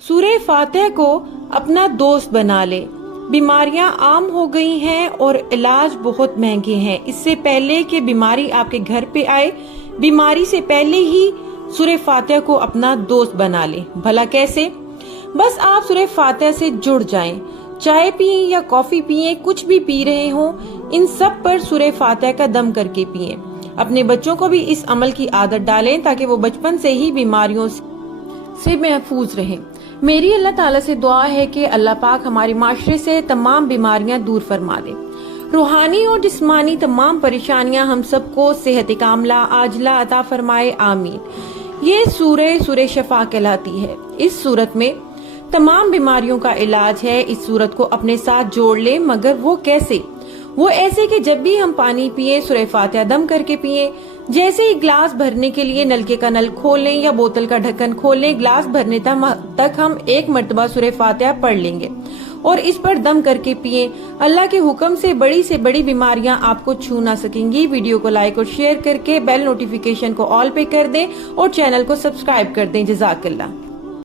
سورہ فاتحہ کو اپنا دوست بنا لے۔ بیماریاں عام ہو گئی ہیں اور علاج بہت مہنگے ہیں۔ اس سے پہلے کہ بیماری آپ کے گھر پہ آئے، بیماری سے پہلے ہی سورہ فاتحہ کو اپنا دوست بنا لے۔ بھلا کیسے؟ بس آپ سورہ فاتحہ سے جڑ جائیں۔ چائے پئیں یا کافی پئیں، کچھ بھی پی رہے ہوں، ان سب پر سورہ فاتحہ کا دم کر کے پئیں۔ اپنے بچوں کو بھی اس عمل کی عادت ڈالیں تاکہ وہ بچپن سے ہی بیماریوں سے محفوظ رہیں۔ میری اللہ تعالیٰ سے دعا ہے کہ اللہ پاک ہمارے معاشرے سے تمام بیماریاں دور فرما دے۔ روحانی اور جسمانی تمام پریشانیاں ہم سب کو صحت کاملہ عاجلہ عطا فرمائے، آمین۔ یہ سورہ شفا کہلاتی ہے۔ اس سورت میں تمام بیماریوں کا علاج ہے۔ اس سورت کو اپنے ساتھ جوڑ لیں، مگر وہ کیسے؟ وہ ایسے کہ جب بھی ہم پانی پیئیں سورہ فاتحہ دم کر کے پیئیں۔ جیسے ہی گلاس بھرنے کے لیے نلکے کا نل کھول لیں یا بوتل کا ڈھکن کھول لیں، گلاس بھرنے تک ہم 1 مرتبہ سورہ فاتحہ پڑھ لیں گے اور اس پر دم کر کے پیئیں۔ اللہ کے حکم سے بڑی بیماریاں آپ کو چھو نہ سکیں گی۔ ویڈیو کو لائک اور شیئر کر کے بیل نوٹیفیکیشن کو آل پہ کر دیں اور چینل کو سبسکرائب کر دیں۔ جزاک اللہ۔